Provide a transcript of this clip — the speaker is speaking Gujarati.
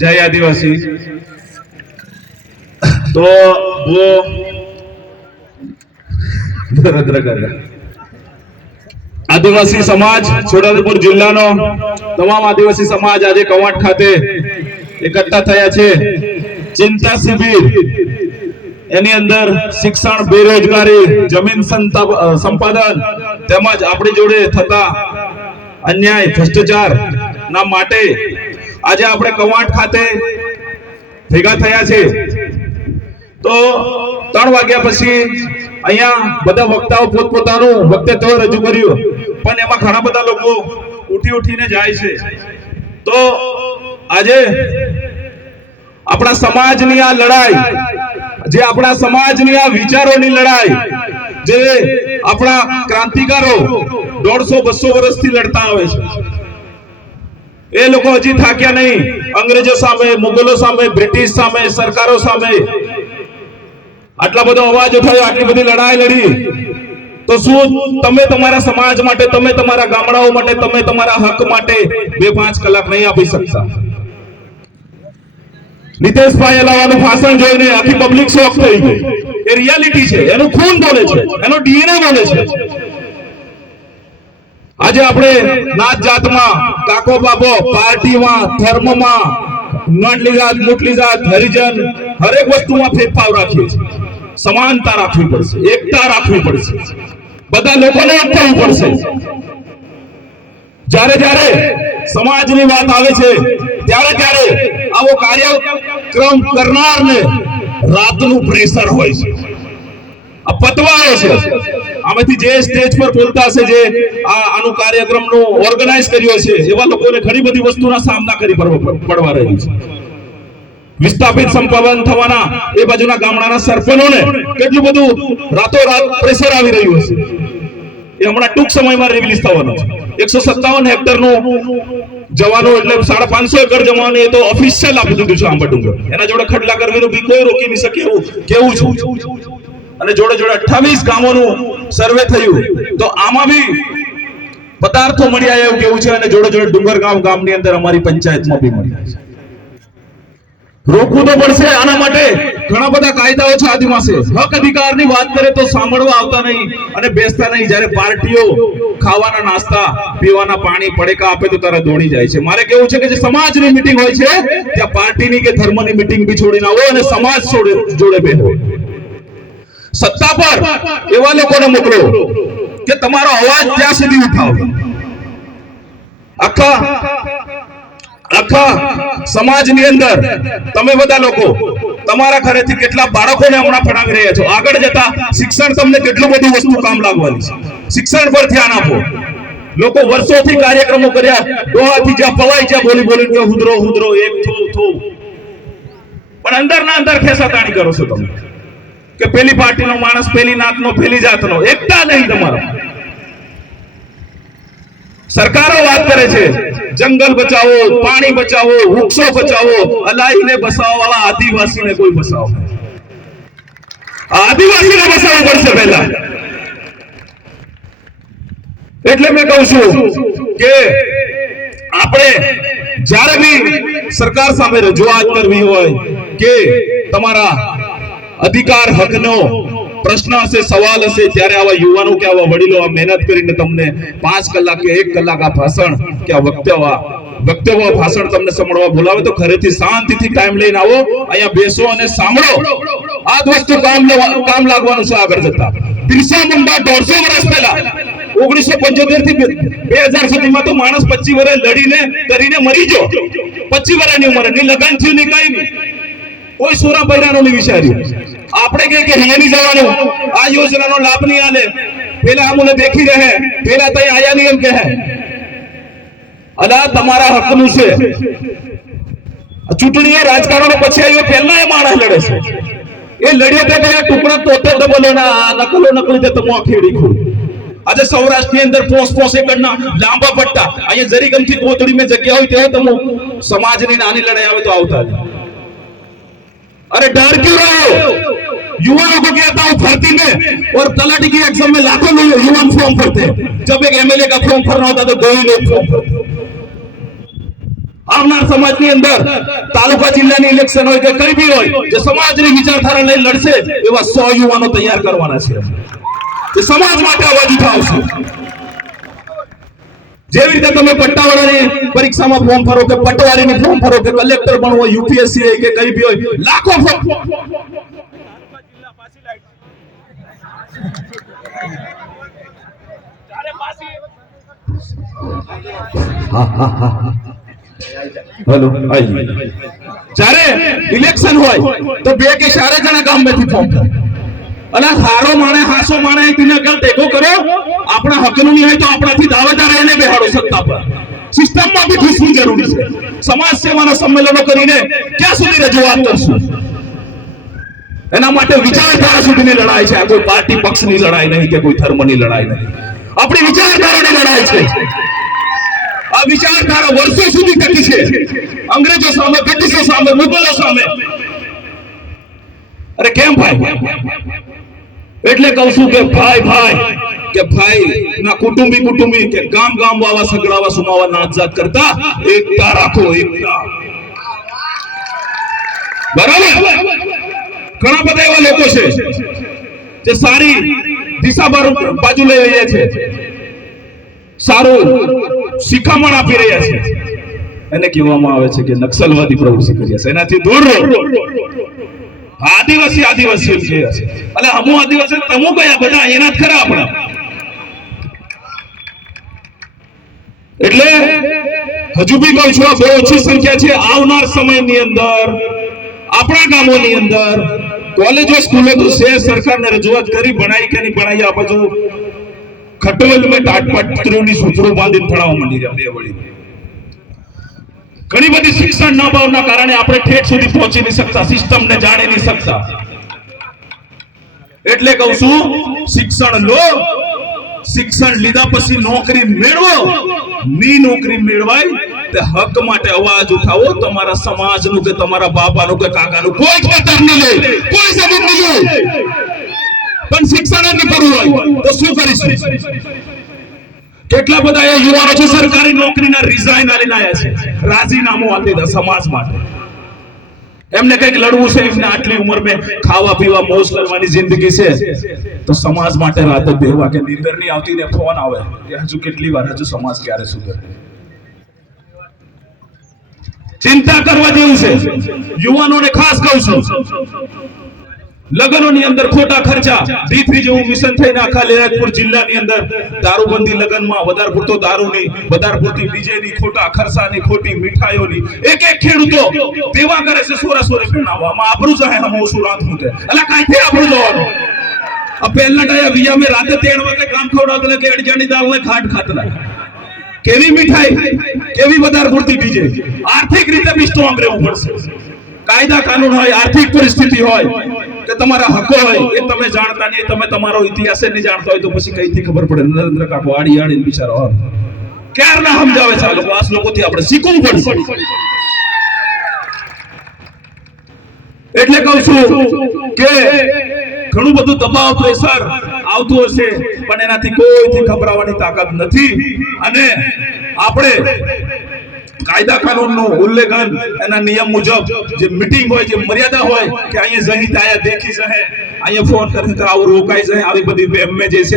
जय आदिवासी। तो वो आदिवासी समाज छोटाउदेपुर जिल्लानो तमाम आदिवासी समाज आज कवांट खाते एकठा थया छे। चिंता शिबिर एनी अंदर शिक्षण, बेरोजगारी, जमीन संपादन તેમજ આપણી જોડે થતા અન્યાય, ભ્રષ્ટાચાર ના માટે આજે આપણે કવાંટ ખાતે ભેગા થયા છે। તો 3 વાગ્યા પછી અહીંયા બધા વક્તાઓ પોતપોતાનું વક્તવ્ય રજૂ કર્યું, પણ એમાં ઘણા બધા લોકો ઉઠીને જાય છે। તો આજે આપણા સમાજની આ લડાઈ, જે આપણા સમાજની આ વિચારોની લડાઈ, જે આપણા ક્રાંતિકારો 150-200 વર્ષથી લડતા આવે છે, એ લોકો હજી થાક્યા નહીં। અંગ્રેજો સામે, મુગલો સામે, બ્રિટિશ સામે, સરકારો સામે આટલા બધો અવાજ ઉઠાવ્યો, આટલી બધી લડાઈ લડી, તો શું તમે તમારા સમાજ માટે, તમે તમારા ગામડાઓ માટે, તમે તમારા હક માટે 2-5 કલાક નહીં આપી શકતા? નીતેશભાઈ લાવાનું ભાષણ જોઈને આખી પબ્લિક શોક થઈ ગઈ। એ રિયાલિટી છે, એનું ખૂન બોલે છે, એનો ડીએનએ બોલે છે। આજે આપણે નાત જાતમાં, કાકો બાબો, પાર્ટીમાં, ધર્મમાં, નડલી જાત, મુટલી જાત, હરિજન, હરેક વસ્તુમાં ભેદભાવ રાખીએ છીએ। સમાનતા રાખવી પડશે, એકતા રાખવી પડશે, બધા લોકોને એક થવું પડશે। જ્યારે જ્યારે સમાજની વાત આવે છે ત્યારે ત્યારે આવો કાર્યક્રમ કરનારને રાતનું પ્રેશર હોય છે, આ પતવાયો છે। આમાંથી જે સ્ટેજ પર બોલતા હશે, જે આનું કાર્યક્રમનું ઓર્ગેનાઇઝ કર્યો છે, એવા લોકોને ઘણી બધી વસ્તુના સામના કરી પડવા રહ્યું છે। વિસ્થાપિત સંપાદન થવાના એ બાજુના ગામડાના સરપંચોને કેટલું બધું રાતોરાત પ્રેશર આવી રહ્યું હશે, એ હમણાં ટૂંક સમયમાં રિલીઝ થવાનું છે। 157 હેક્ટરનું જવાનું એટલે 550 એકર જવાનું, એ તો ઓફિશિયલ આપી દીધું છે આંબાડુંગર। એના જોડે ખડલા કરવીનું બી કોઈ રોકી નહીં શકે એવું કેવું છું। અને જોડે જોડે 28 ગામોનું સર્વે થયું, તો આમાં બી પદાર્થો મળી આવ્યા એવું કેવું છે। અને જોડે જોડે ડુંગરગામ ગામની અંદર અમારી પંચાયતમાં બી મળી આવ્યા છે। રોકવું તો પડશે। આના માટે ઘણા બધા કાયદાઓ છે આદિવાસી। હક અધિકારની વાત કરે તો સાંભળવા આવતા નહીં અને બેસતા નહીં। જ્યારે પાર્ટીઓ ખાવાના નાસ્તા, પીવાના પાણી, પડેકા આપે તો તારા દોડી જાય છે। મારે કેવું છે કે જે સમાજની મીટિંગ હોય છે ત્યાં પાર્ટીની કે ધર્મની મીટિંગ બી છોડીને આવો અને સમાજ જોડે બેહો। સત્તા પર એવા લોકોને મોકલો કે તમારો અવાજ ત્યાં સુધી ઉઠાવો। આખા સમાજની અંદર તમે બધા લોકો તમારા ઘરેથી કેટલા બાળકોને હમણાં ભણાવી રહ્યા છો, આગળ જતા શિક્ષણ તમને કેટલું બધું વસ્તુ કામ લાગવાની છે। શિક્ષણ પર ધ્યાન આપો। લોકો વર્ષોથી કાર્યક્રમો કર્યા, ડોહાથી જ્યાં પવાય જ્યાં બોલી બોલીને કે હુદરો હુદરો, એક થો, પણ અંદરના અંદર ખેસાતાણી કરો છો તમે કે પેલી પાર્ટીનો માણસ, પેલી નાતનો, પેલી જાતનો। એકતા નહીં તમારા। સરકારો વાત કરે છે જંગલ બચાવો, પાણી બચાવો, વૃક્ષો બચાવો, અલાઈને બસાવવા વાળા આદિવાસીને કોઈ બસાવો। આદિવાસીને બસાવવું પડશે પહેલા। એટલે મેં કહું છું કે આપણે જ્યારે બી સરકાર સામે રજૂઆત કરવી હોય કે તમારા અધિકાર હકનો પ્રશ્ન હશે, સવાલ હશે, ત્યારે આવા યુવાનો કે આવા વડીલો આ મહેનત કરીને તમને 5 કલાક કે 1 કલાક આ ભાષણ કે આ વક્તવ્ય ભાષણ તમને સાંભળવા બોલાવે તો ઘરેથી શાંતિથી ટાઈમ લઈને આવો, અહીંયા બેસો અને સાંભળો। આ જ વસ્તુ કામ લાગવાનું છે આગળ જતા। બિરસા મુંડા 150 વર્ષ પહેલા 1975 થી 2000 સુધીમાં તો માણસ 25 વર્ષ લડીને કરીને મરી ગયો। 25 વર્ષની ઉંમરે ની લગન થયું નહીં, કઈ નહીં, કોઈ સોરા બૈરાનો નહીં વિચાર્યું। આપણે કે હેની જવાનું, આ યોજનાનો લાભ નહીં આલે, પેલા આમુને દેખી રહે, પેલા તઈ આયા નહીં એમ કહે। અલા તમારા હકનું છે। ચૂંટણીએ રાજકારણો પછી આવ્યો, પહેલા એ માણસ લડે છે। એ લડ્યો તે કયા ટુકડા તોતે ડબલો ના નકલો નકલી તે તમો ખેડી ખુ। આજે સૌરાષ્ટ્રની અંદર 5 એકરના લાંબા પટ્ટા, અહીંયા જરી ગમથી કોતડી में જગ્યા હોય તે તમો સમાજની નાની લડાઈ આવે તો આવતા। अरे डर क्यों रहे हो? युवाओं को कहता हूं भर्ती में और तलाटी की एग्जाम में लाखों लोग युवा फॉर्म भरते हैं। जब एक एमएलए का फॉर्म भरना होता तो 2 ही लोग फॉर्म भरते। આવનાર સમાજની અંદર તાલુકા જિલ્લાની ઇલેક્શન હોય કે કઈ બી હોય, જે સમાજની વિચારધારા લઈ લડશે એવા 100 યુવાનો તૈયાર કરવાના છે, જે સમાજ માટે અવાજ ઉઠાવશે. જેવી રીતે તમે પટ્ટાવાળાની પરીક્ષામાં ફોર્મ ભરો કે પટવારીનું ફોર્મ ભરો કે કલેક્ટર બનવો હોય, યુપીએસસી હોય કે કઈ બી હોય, લાખો જ્યારે ઇલેક્શન હોય તો 2 કે 4 જણા ગામમાંથી ફોર્મ ભરે. અલા હારો માણે હાસો માણે તેને કલ ટેકો કરો, આપણા હકનું નહીં હોય તો આપણાથી દાવેદાર એને બેહાડો સત્તા પર. સિસ્ટમમાં બી ઘૂસવું જરૂરી છે. સમાજ સેવાના સંમેલનો કરીને ક્યાં સુધી રજૂઆત કરશું? એના માટે વિચારધારા સુધીની લડાઈ છે. આ કોઈ પાર્ટી પક્ષની લડાઈ નહીં કે કોઈ ધર્મની લડાઈ નહીં, આપણી વિચારધારાની લડાઈ છે. આ વિચારધારા વર્ષો સુધી ટકી છે, અંગ્રેજો સામે, બ્રિટિશો સામે, મુગલો સામે. અરે કેમ ભાઈ? એટલે કહું છું કે ભાઈ ના કુટુંબી કે ગામ વાવા સગડાવા સુમાવા નાતજાત કરતા એકતા રાખો, એકતા. બરાબર? ઘણા બધા એવા લોકો છે જે સારી દિશા બાજુ લઈ રહ્યા છે, સારું શિખામણ આપી રહ્યા છે. એને કહેવામાં આવે છે કે નક્સલવાદી પ્રવૃત્તિ કરી છે, એનાથી દૂર રહો. આદિવાસી એમ કહે છે, એટલે હમુ આદિવાસી તમો કયા બધા એના જ ખરા આપણા. એટલે હજુ બી કહું છું, બહુ ઓછી સંખ્યા છે. આવનાર સમયની અંદર આપણા ગામોની અંદર કોલેજો સ્કૂલો તો છે, સરકારને રજૂઆત કરી, ભણાઈ કે નહીં ભણાઈ, આ બાજુ ખટોલ મેં ટાટપટ ત્રુની સૂત્રો બાંધીને ભણાવવા માંડી રહ્યા. બે વળી ઘણી બધી શિક્ષણ ના ભાવના કારણે આપણે ઠેઠ સુધી પહોંચી નહીં શકતા, સિસ્ટમને જાણી નહીં શકતા. એટલે કહું છું, શિક્ષણ લો, શિક્ષણ લીધા પછી નોકરી મેળવો. ની નોકરી મેળવાય તે હક માટે અવાજ ઉઠાવો. તમારા સમાજનું કે તમારા બાપાનું કે કાકાનું કોઈ ખેતર નહીં લે, કોઈ જમીન નહીં લે, પણ શિક્ષણ જ નહીં કરવું હોય તો શું કરીશું? કેટલા બધા યુવાનો છે સરકારી નોકરીના રિઝાઇન આલીને આવ્યા છે, રાજીનામું આપી દીધા સમાજ માટે. એમને કઈક લડવું છે, એમને આટલી ઉંમરમાં ખાવા પીવા મોજ કરવાની જિંદગી છે, તો સમાજ માટે રાતે 2 વાગે નીંદર નહીં આવતી ને ફોન આવે કે હજુ કેટલી વાર, હજુ સમાજ ક્યારે સુધરે? ચિંતા કરવા જેવું છે. યુવાનોને ખાસ કહું છું, લગ્નોની અંદર ખોટા ખર્ચા, D3 જેવું મિશન થઈને આખા લીલાપુર જિલ્લાની અંદર દારૂબંધી લગ્નમાં વધારે પૂરતો દારૂની, વધારે પૂરતી ડીજેની, ખોટા ખર્ચાની, ખોટી મીઠાઈઓની એક ખેડૂતો દેવા કરે છે સોરે પીણાવવામાં. આબરૂ જાહે હમ શું રાંધું કે અલા કાઈથી આબરૂ જવાનું? આ પહેલા ટાયા વિયા મે રાતે 3 વાગે કામ ખવડાવતા કે અડજાની દાળ ને ખાટ ખાતલા. કેવી મીઠાઈ, કેવી વધારે પૂરતી ડીજે. આર્થિક રીતે બી સ્ટ્રોંગ રહેવું પડશે. કાયદા કાનૂન હોય, આર્થિક પરિસ્થિતિ હોય કે તમારા હકો હોય, એ તમે જાણતા નહીં, તમે તમારો ઇતિહાસ નહીં જાણતા હોય તો પછી કઈથી ખબર પડે? નરેન્દ્ર કાકો આડી બિચારો ક્યારના સમજાવે છે. આ લોકોથી આપણે શીખવું પડશે. એટલે કહું છું કે ઘણું બધું દબાવ, પ્રેશર આવતું હશે, પણ એનાથી કોઈથી ઘબરાવાની તાકાત નથી. અને આપણે કાયદા કાનૂનનું ઉલ્લંઘન, એના નિયમ મુજબ જે મીટિંગ હોય, જે મર્યાદા હોય કે અહીંયા જઈ આયા દેખી જશે, અહીંયા ફોન કરીને આવું રોકાઈ જાય, આવી બધી વેબ મે જે છે